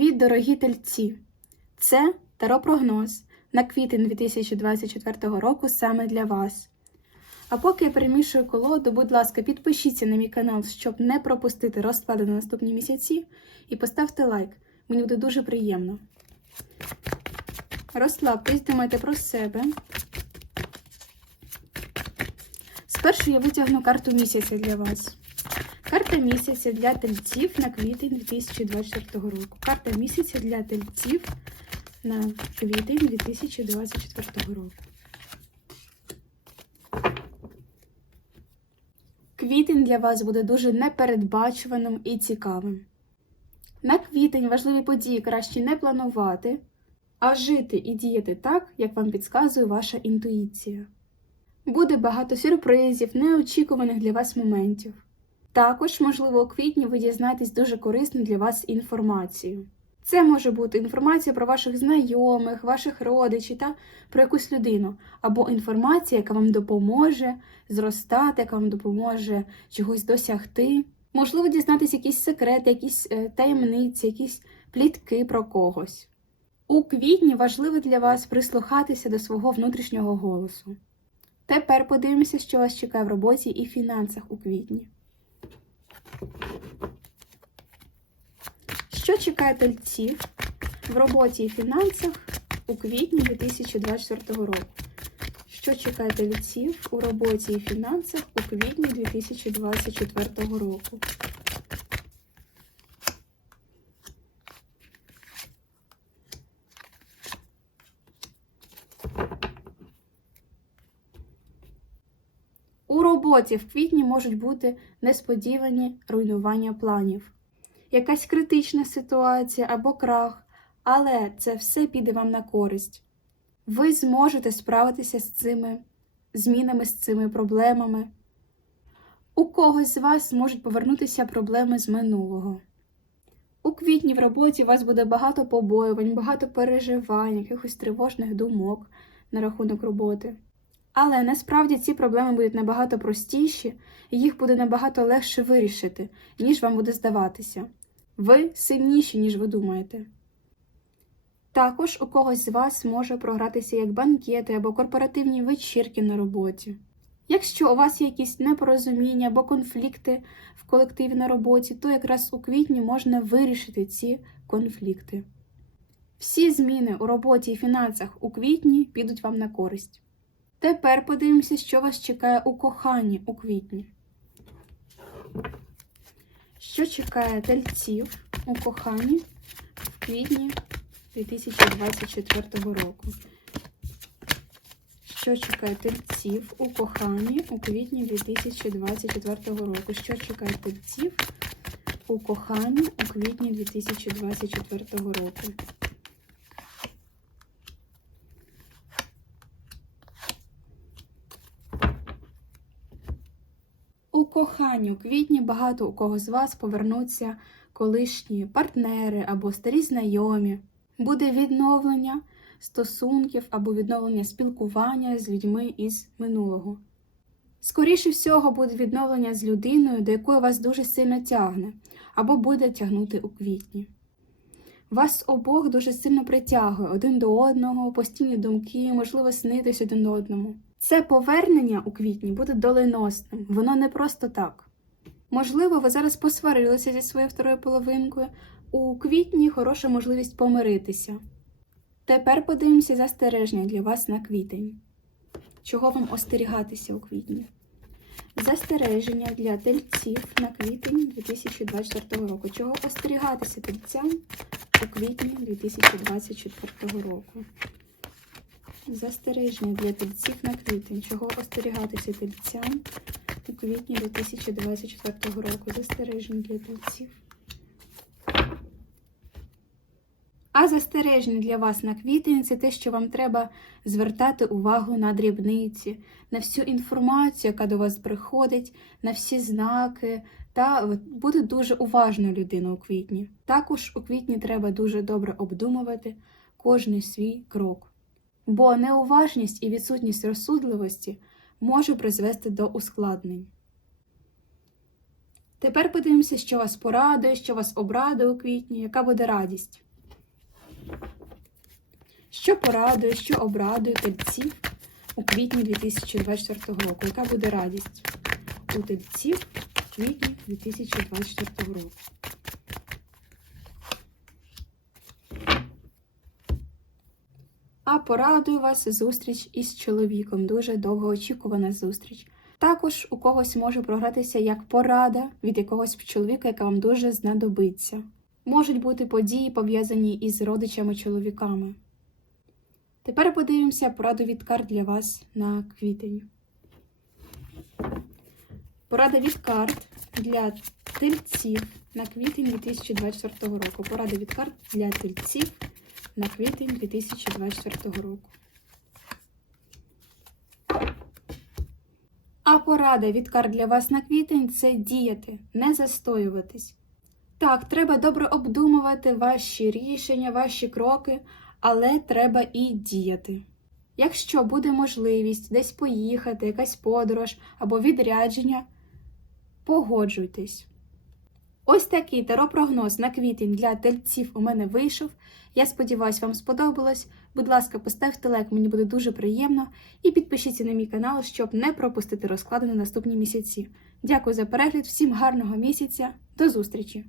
Привіт, дорогі тельці! Це Таро-прогноз на квітень 2024 року саме для вас. А поки я перемішую колоду, будь ласка, підпишіться на мій канал, щоб не пропустити розклади на наступні місяці, і поставте лайк. Мені буде дуже приємно. Розслабтесь, думайте про себе. Спершу я витягну карту місяця для вас. Карта місяця для тельців на квітень 2024 року. Карта місяця для тельців на квітень 2024 року. Квітень для вас буде дуже непередбачуваним і цікавим. На квітень важливі події краще не планувати, а жити і діяти так, як вам підказує ваша інтуїція. Буде багато сюрпризів, неочікуваних для вас моментів. Також, можливо, у квітні ви дізнаєтесь дуже корисну для вас інформацію. Це може бути інформація про ваших знайомих, ваших родичів та про якусь людину, або інформація, яка вам допоможе зростати, яка вам допоможе чогось досягти. Можливо, дізнатися якісь секрети, якісь е, таємниці, якісь плітки про когось. У квітні важливо для вас прислухатися до свого внутрішнього голосу. Тепер подивимося, що вас чекає в роботі і фінансах у квітні. Що чекає тельців в роботі і фінансах у квітні 2024 року? Що чекає тельців у роботі і фінансах у квітні 2024 року? Роботі в квітні можуть бути несподівані руйнування планів, якась критична ситуація або крах, але це все піде вам на користь. Ви зможете справитися з цими змінами, з цими проблемами. У когось з вас можуть повернутися проблеми з минулого. У квітні в роботі у вас буде багато побоювань, багато переживань, якихось тривожних думок на рахунок роботи. Але насправді ці проблеми будуть набагато простіші, і їх буде набагато легше вирішити, ніж вам буде здаватися. Ви сильніші, ніж ви думаєте. Також у когось з вас може програтися як банкети або корпоративні вечірки на роботі. Якщо у вас є якісь непорозуміння або конфлікти в колективі на роботі, то якраз у квітні можна вирішити ці конфлікти. Всі зміни у роботі і фінансах у квітні підуть вам на користь. Тепер подивимося, що вас чекає у коханні у квітні. Що чекає тельців у коханні в квітні 2024 року? Що чекає тельців у коханні у квітні 2024 року? Що чекає тельців у коханні у квітні 2024 року? У квітні багато у кого з вас повернуться колишні партнери або старі знайомі. Буде відновлення стосунків або відновлення спілкування з людьми із минулого. Скоріше всього, буде відновлення з людиною, до якої вас дуже сильно тягне, або буде тягнути у квітні. Вас обох дуже сильно притягує один до одного, постійні думки, можливо, снитись один одному. Це повернення у квітні буде доленосним, воно не просто так. Можливо, ви зараз посварилися зі своєю второю половинкою. У квітні хороша можливість помиритися. Тепер подивимося застереження для вас на квітень. Чого вам остерігатися у квітні? Застереження для тельців на квітень 2024 року. Чого остерігатися тельцям у квітні 2024 року? Застереження для тельців на квітень. Чого остерігатися тельцям у квітні 2024 року? Застереження для тельців. А застереження для вас на квітень це те, що вам треба звертати увагу на дрібниці, на всю інформацію, яка до вас приходить, на всі знаки, та бути дуже уважною людиною у квітні. Також у квітні треба дуже добре обдумувати кожний свій крок. Бо неуважність і відсутність розсудливості може призвести до ускладнень. Тепер подивимося, що вас порадує, що вас обрадує у квітні, яка буде радість. Що порадує, що обрадує тельців у квітні 2024 року. Яка буде радість у тельців у квітні 2024 року? А порадує вас зустріч із чоловіком. Дуже довгоочікувана зустріч. Також у когось може програтися як порада від якогось чоловіка, яка вам дуже знадобиться. Можуть бути події, пов'язані із родичами чоловіками. Тепер подивимося пораду від карт для вас на квітень. Порада від карт для тельців на квітень 2024 року. Порада від карт для тельців на квітень 2024 року. А порада від карт для вас на квітень це діяти, не застоюватись. Так, треба добре обдумувати ваші рішення, ваші кроки, але треба і діяти. Якщо буде можливість десь поїхати, якась подорож або відрядження, погоджуйтесь. Ось такий таро-прогноз на квітень для тельців у мене вийшов. Я сподіваюся, вам сподобалось. Будь ласка, поставте лайк, мені буде дуже приємно. І підпишіться на мій канал, щоб не пропустити розклади на наступні місяці. Дякую за перегляд, всім гарного місяця, до зустрічі!